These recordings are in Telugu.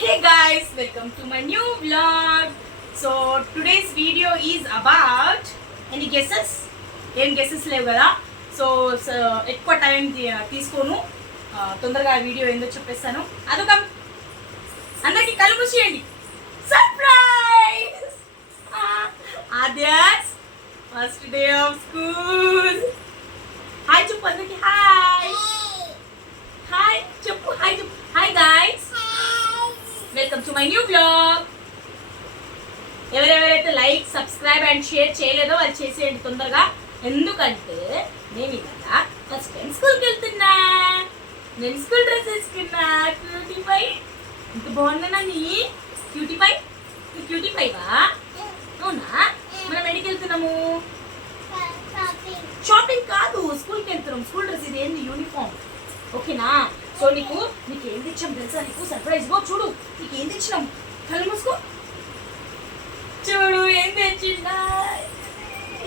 Hey guys, welcome to my new vlog. So today's video is about any guesses? ఏం గెసెస్ లేవు కదా. సో ఎక్కువ టైం తీసుకోను, తొందరగా వీడియో ఏందో చెప్పేస్తాను. అదొక అందరికి కళ్ళు మూసేయండి. Surprise! Aadya's first day of school. Hi చెప్పు అందరికి. హాయ్ హాయ్ చెప్పు. హాయ్ చెప్పు. Hi guys, welcome to my new blog. ఎవరెవరైతే లైక్ సబ్స్క్రైబ్ అండ్ షేర్ చేయలేదో వాళ్ళు చేసేయండి తొందరగా. ఎందుకంటే నేను ఇవాళ ఫస్ట్ టైం స్కూల్కి వెళ్తున్నా. నేను స్కూల్ డ్రెస్ వేసుకున్నా. క్యూటీ పై ఇంత బాగుందా నీ క్యూటీ పై? క్యూటీ పైవా? అవునా? మనం ఎక్కడికి వెళ్తున్నాము? షాపింగ్ కాదు, స్కూల్కి వెళ్తున్నాం. స్కూల్ డ్రెస్ ఇది ఏంది? యూనిఫామ్. ఓకేనా? సో నీకు ఏం తెచ్చాం తెలుసా? నీకు సర్ప్రైజ్ గో. చూడు నీకు ఏం తెచ్చినాం. కళ్ళు మూసుకో. చూడు ఏం తెచ్చిందా.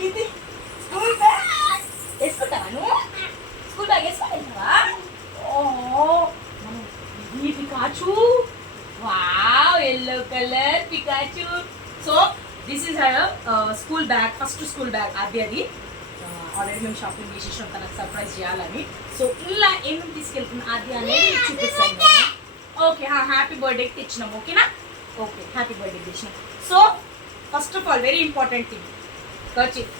ఇది స్కూల్ బ్యాగ్. వేసుకుంటావా నువ్వు? స్కూల్ బ్యాగ్ వేసుకొని వెళ్తావా? ఓహో, ఇది Pikachu. Wow, yellow colour Pikachu. So this is her school bag. First school bag అది. ఆల్రెడీ మేము షాపింగ్ చేసేసాం తనకు సర్ప్రైజ్ చేయాలని. సో ఇలా ఏమేమి తీసుకెళ్తున్నా అది అనేది చూపిస్తాను. ఓకే, హ్యాపీ బర్త్డేకి తెచ్చినాం. ఓకేనా? ఓకే, హ్యాపీ బర్త్డే తెచ్చినాం. So first of all very important thing, kerchief.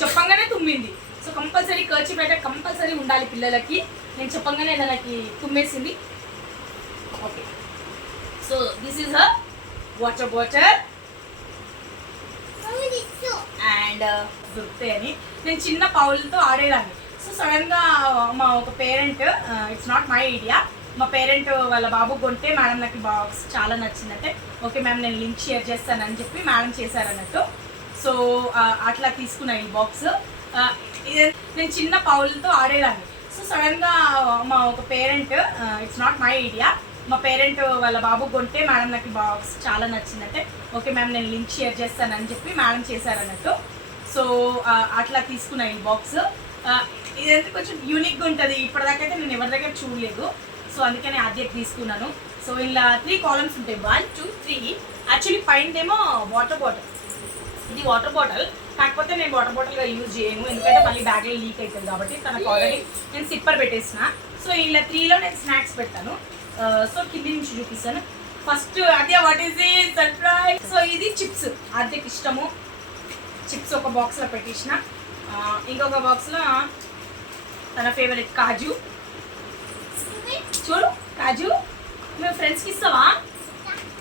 చెప్పంగానే తుమ్మింది. సో కంపల్సరీ కర్చీఫ్ అయితే కంపల్సరీ ఉండాలి పిల్లలకి. నేను చెప్పంగానే నాకు తుమ్మేసింది. Okay, so this is her water bottle. And దొరుకుతాయని నేను చిన్న పౌలతో ఆడేదాన్ని. సో సడన్గా మా ఒక parent, it's not my idea, మా పేరెంట్ వాళ్ళ బాబు కొంటే మేడం నాకు బాక్స్ చాలా నచ్చిందంటే ఓకే మ్యామ్ నేను లింక్ షేర్ చేస్తానని చెప్పి మేడం చేశారన్నట్టు. సో అట్లా తీసుకున్నా ఈ బాక్స్. నేను చిన్న పౌలతో ఆడేదాన్ని. సో సడన్గా మా ఒక parent, it's not my idea, మా పేరెంట్ వాళ్ళ బాబు కొంటే మేడం నాకు బాక్స్ చాలా నచ్చిందంటే ఓకే మ్యామ్ నేను లింక్ షేర్ చేస్తానని చెప్పి మేడం చేశారన్నట్టు. సో అట్లా తీసుకున్నా ఈ బాక్స్. ఇదంతా కొంచెం యూనిక్గా ఉంటుంది. ఇప్పటిదాకైతే నేను ఎవరి దగ్గర చూడలేదు. సో అందుకనే ఆద్యకి తీసుకున్నాను. సో ఇలా 3 కాలమ్స్ ఉంటాయి. 1 2 3. యాక్చువల్లీ పైనదేమో వాటర్ బాటిల్. ఇది వాటర్ బాటిల్, కాకపోతే నేను వాటర్ బాటిల్గా యూజ్ చేయను ఎందుకంటే మళ్ళీ బ్యాగ్లో లీక్ అవుతుంది కాబట్టి. తనకు ఆల్రెడీ నేను సిప్పర్ పెట్టేసిన. సో ఇలా 3లో నేను స్నాక్స్ పెడతాను. సో కింది నుంచి చూపిస్తాను. First Aadya, what is the surprise? So ఇది చిప్స్. ఆద్యకి ఇష్టము చిప్స్. ఒక బాక్స్లో పెట్టేసిన. ఇంకొక బాక్స్లో తన ఫేవరెట్ కాజు. చూడు కాజు. మేము ఫ్రెండ్స్కి ఇస్తావా?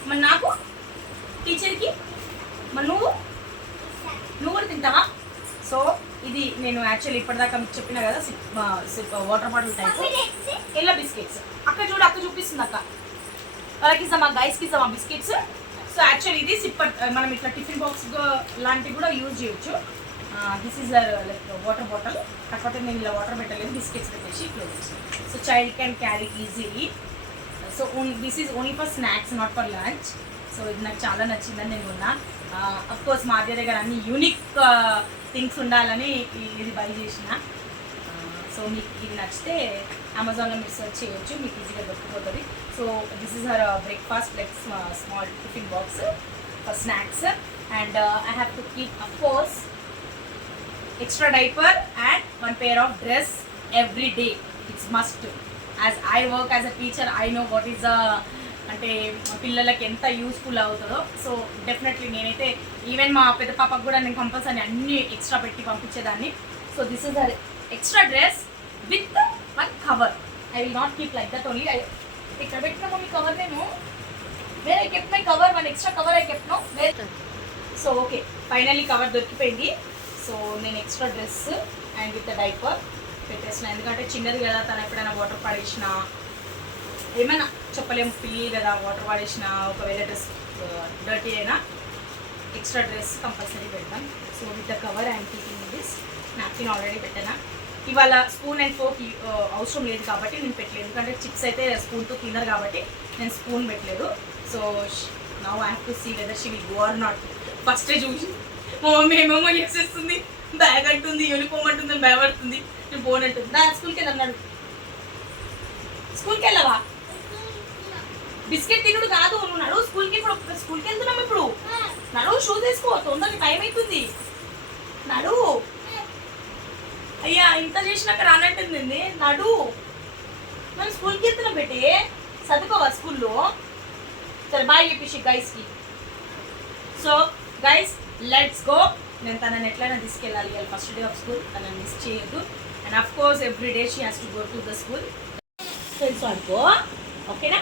మరి నాకు, టీచర్కి, మరి నువ్వు కూడా తింటావా? సో ఇది నేను యాక్చువల్లీ ఇప్పటిదాకా మీకు చెప్పిన కదా వాటర్ బాటిల్ టైప్. ఇలా బిస్కెట్స్. అక్క చూడు, అక్క చూపిస్తుంది. అక్క వాళ్ళకి ఇస్తామా, గైస్కి ఇస్తామా బిస్కెట్స్. సో యాక్చువల్లీ ఇది సిప్పర్, మనం ఇట్లా టిఫిన్ బాక్స్ లాంటివి కూడా యూజ్ చేయొచ్చు. This is like water bottle, కాకపోతే నేను ఇలా వాటర్ పెట్టలేదు, బిస్కెట్స్ పెట్టేసి close. So child can carry easily. So this is only for snacks, not for lunch. So ఇది నాకు చాలా నచ్చిందని నేను ఉన్నా. అఫ్కోర్స్ మా అద్దె దగ్గర అన్ని యూనిక్ థింగ్స్ ఉండాలని ఇది బై చేసిన. సో మీకు ఇది నచ్చితే అమెజాన్లో మీరు సెర్చ్ చేయొచ్చు, మీకు ఈజీగా దొరికిపోతుంది. So this is her breakfast like small tiffin box for snacks. And I have to keep of course extra diaper and 1 pair of dress every day. It's must. As I work as a teacher, I know what is అంటే పిల్లలకి ఎంత యూస్ఫుల్ అవుతుందో. సో డెఫినెట్లీ నేనైతే ఈవెన్ మా పెద్ద పాపకు కూడా నేను కంపల్సరీ అన్ని ఎక్స్ట్రా పెట్టి పంపించేదాన్ని. So this is the extra dress with 1 cover. I will not keep like that only. ఇక్కడ పెట్టిన మమ్మీ కవర్ నేను వేరే kept my cover, 1 extra cover అయి కెప్ను వేరే. సో ఓకే, ఫైనల్లీ కవర్ దొరికిపోయింది. సో నేను extra dress and with diaper పెట్టేసిన. ఎందుకంటే చిన్నది కదా, తను ఎప్పుడైనా వాటర్ పడేసినా ఏమైనా చెప్పలేము, పిల్లి కదా, వాటర్ పడేసినా ఒకవేళ డ్రెస్ డర్టీ అయినా ఎక్స్ట్రా డ్రెస్ కంపల్సరీ పెడతాం. So with the cover and keeping this. Napkin already పెట్టాను. ఇవాళ స్పూన్ అండ్ ఫోర్క్ అవసరం లేదు కాబట్టి నేను పెట్టలేదు, ఎందుకంటే చిప్స్ అయితే స్పూన్తో తినరు కాబట్టి నేను స్పూన్ పెట్టలేదు. So now I have to see whether she will go or not. ఫస్టే చూసి మా మమ్మీ ఏమేమో చేసేస్తుంది, బ్యాగ్ అంటుంది, యూనిఫామ్ అంటుంది, భయపడుతుంది, నేను పోనంటుంది. నా స్కూల్కి వెళ్ళి అన్నాడు. స్కూల్కి వెళ్ళవా? బిస్కెట్ తినుడు కాదు, నువ్వు నడు స్కూల్కి. ఇప్పుడు స్కూల్కి వెళ్తున్నాం ఇప్పుడు. నడు, షూ తీసుకో, తొందరగా టైం అవుతుంది. నడు. అయ్యా ఇంత చేసినాక రానట్టుంది. నడు, మనం స్కూల్కి వెళ్తున్నాం పెట్టి. చదువుకోవా స్కూల్లో? సరే బాయ్ చెప్పేసి గైస్కి. So guys let's go. నేను తనని ఎట్లయినా తీసుకెళ్ళాలి, ఇవాళ ఫస్ట్ డే ఆఫ్ స్కూల్. తనని మిస్ చేయొద్దు. And of course every day she has to go to the school. Friends ఆడుకో, ఓకేనా?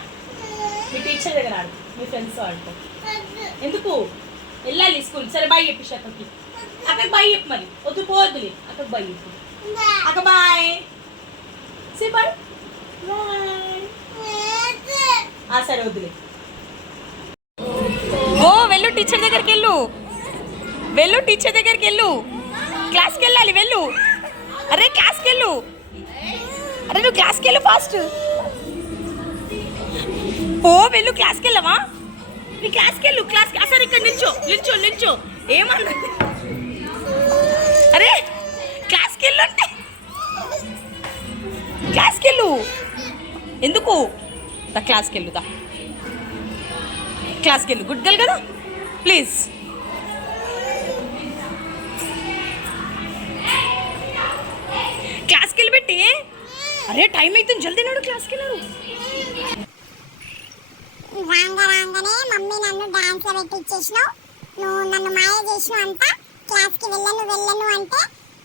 మీ టీచర్ దగ్గర ఆడు, మీ ఫ్రెండ్స్ ఆడుకో. ఎందుకు వెళ్ళాలి స్కూల్? సరే బాయ్ చెప్పేసి అక్కడికి. అక్కడికి బాయ్ చెప్పు. మరి వద్దు పోవద్దులే, అక్కడికి బాయ్ చెప్పు. అక్క బాయ్. Say bye. సరే వద్దులే. ఓ వెళ్ళు, టీచర్ దగ్గరికి వెళ్ళు. వెళ్ళు, టీచర్ దగ్గరికి వెళ్ళు. క్లాస్కి వెళ్ళాలి, వెళ్ళు. అరే క్లాస్కి వెళ్ళు. అరే నువ్వు క్లాస్కి వెళ్ళు ఫాస్ట్. ఓ వెళ్ళు, క్లాస్కి వెళ్ళవా? నీ క్లాస్కి వెళ్ళు, క్లాస్కి. సరే ఇక్కడ నిల్చో, నిల్చో, నిల్చో. ఏమన్నా? అరే క్లాస్కి వెళ్ళు అంటే క్లాస్కి వెళ్ళు. ఎందుకు? క్లాస్కి వెళ్లుదా, క్లాస్కి వెళ్ళు. గుడ్ గర్ల్ కదా, ప్లీజ్. క్లాస్కి వెళ్ళి పెట్టి. అరే టైం అవుతుంది, జల్దీ నాడు, క్లాస్కి వెళ్ళారు. రాగానే మమ్మీ నన్ను డాన్స్ లో పెట్టించేసినావు. నువ్వు నన్ను మాయ చేసినావు అంతా. క్లాస్కి వెళ్ళను అంటే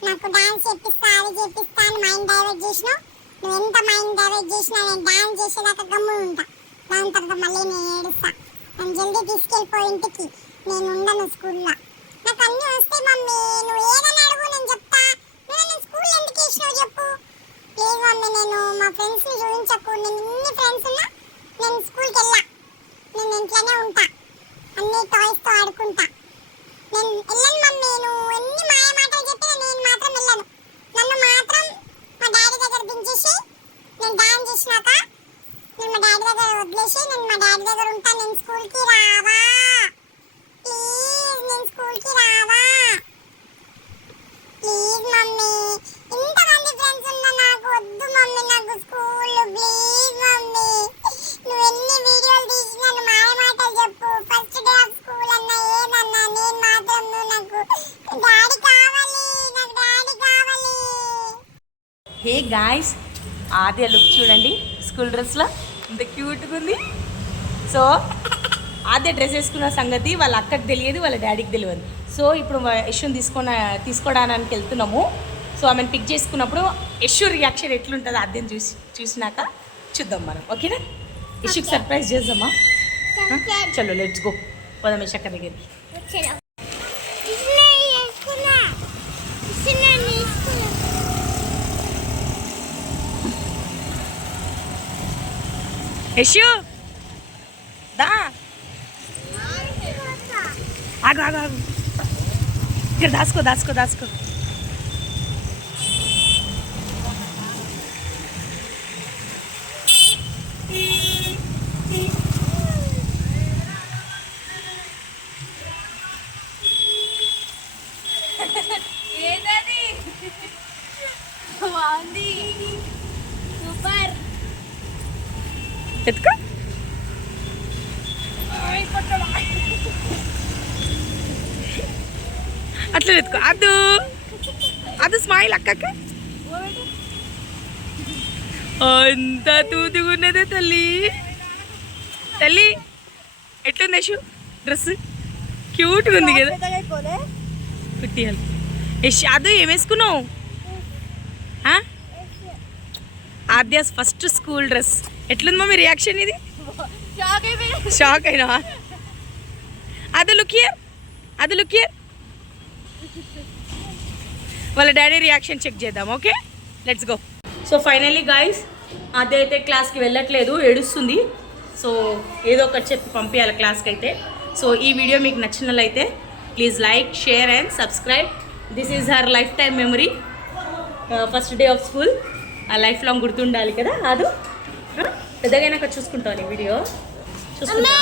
నాకు డాన్స్ చేపిస్తా, అది చేపిస్తా అని మైండ్ డైవర్ట్ చేసినావు. నువ్వు ఎంత మైండ్ డైవర్ట్ చేసినా నేను డాన్స్ చేసేదాకా గమ్ము ఉంటా. దాని తర్వాత మళ్ళీ నేను ఏడుస్తా. నన్ను జల్దీ తీసుకెళ్ళిపో ఇంటికి. నేను ఉండను స్కూల్లో. నాకు అన్నీ వస్తాయి మమ్మీ, నువ్వు ఏదైనా అడుగు నేను చెప్తా. నువ్వు నన్ను స్కూల్ ఎందుకు వేసినావు చెప్పు. ప్లీజ్ మమ్మీ, నేను మా ఫ్రెండ్స్ని చూపించకు. నేను ఇన్ని ఫ్రెండ్స్ ఉన్నా నేను స్కూల్కి వెళ్ళా. నేను ఇంట్లోనే ఉంటా, అన్ని టాయ్స్తో ఆడుకుంటా. నేను వెళ్ళను మమ్మీ. నువ్వు ఎన్ని మాయ మాటలు చెప్పినా నేను మాత్రం వెళ్ళను. నన్ను మాత్రం మా డాడీ దగ్గర దించేసి నేను డాన్స్ చేసినాక నేను మా డాడీ దగ్గర వదిలేసి నేను మా డాడీ దగ్గర ఉంటా. నేను స్కూల్కి రావా ప్లీజ్? నేను స్కూల్కి రావా ప్లీజ్ మమ్మీ? ఇంతమంది ఫ్రెండ్స్ ఉన్నా నాకు వద్దు మమ్మీ, నాకు స్కూల్ ప్లీజ్ మమ్మీ. నువ్వు ఎన్ని వీడియోలు తీసి నన్ను మాయ మాటలు చెప్పు. ఫస్ట్ డే ఆఫ్ స్కూల్ అన్నా ఏదన్నా నేను మాత్రం నాకు డాడీ కావాలి, నాకు డాడీ కావాలి. హే గాయ్స్, ఆది లుక్ చూడండి స్కూల్ డ్రెస్లో ఇంత క్యూట్గా ఉంది. సో ఆది డ్రెస్ వేసుకున్న సంగతి వాళ్ళ అక్కకి తెలియదు, వాళ్ళ డాడీకి తెలియదు. సో ఇప్పుడు యశుని తీసుకోవడానికి వెళ్తున్నాము. సో ఆమెను పిక్ చేసుకున్నప్పుడు యశు రియాక్షన్ ఎట్లుంటుందో ఆద్యం చూసినాక చూద్దాం మనం, ఓకేనా? యశుకి సర్ప్రైజ్ చేద్దామా? చలో లెట్స్ గో, పోదాం యశు అక్క దగ్గరికి. యశు దా, ఆగు ఆగు ఆగు, ఇక్కడ దాసుకో దాసుకో దాసుకో. ఏదది బాగుంది, సూపర్. ఎత్తుకో. అట్లా ఎత్తుకో. అదు అది స్మైల్ అక్కక్క. అంత తూతుగున్నదే తల్లి. తల్లి ఎట్లుంది యశు డ్రెస్? క్యూట్గా ఉంది కదా, కుట్టియాలి. యశ్ అది ఏమేసుకున్నావు? Aadya's first school dress. ఎట్లుంది మమ్మీ రియాక్షన్? ఇది షాక్ అయినా? అది లుక్ హియర్, అది లుక్ హియర్. వాళ్ళ డాడీ రియాక్షన్ చెక్ చేద్దాం, okay? Let's go. So finally guys, అది అయితే క్లాస్కి వెళ్ళట్లేదు, ఏడుస్తుంది. సో ఏదో ఒకటి చెప్పి పంపించాలి క్లాస్కి అయితే. సో ఈ వీడియో మీకు నచ్చినట్లయితే please like, share and subscribe. This is her life time memory. First day of school ఆ లైఫ్ లాంగ్ గుర్తుండాలి కదా. అది పెద్దగా చూసుకుంటాను ఈ వీడియో. చూసుకుంటా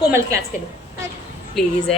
కోమల్ క్లాస్కి వెళ్ళి ప్లీజ్.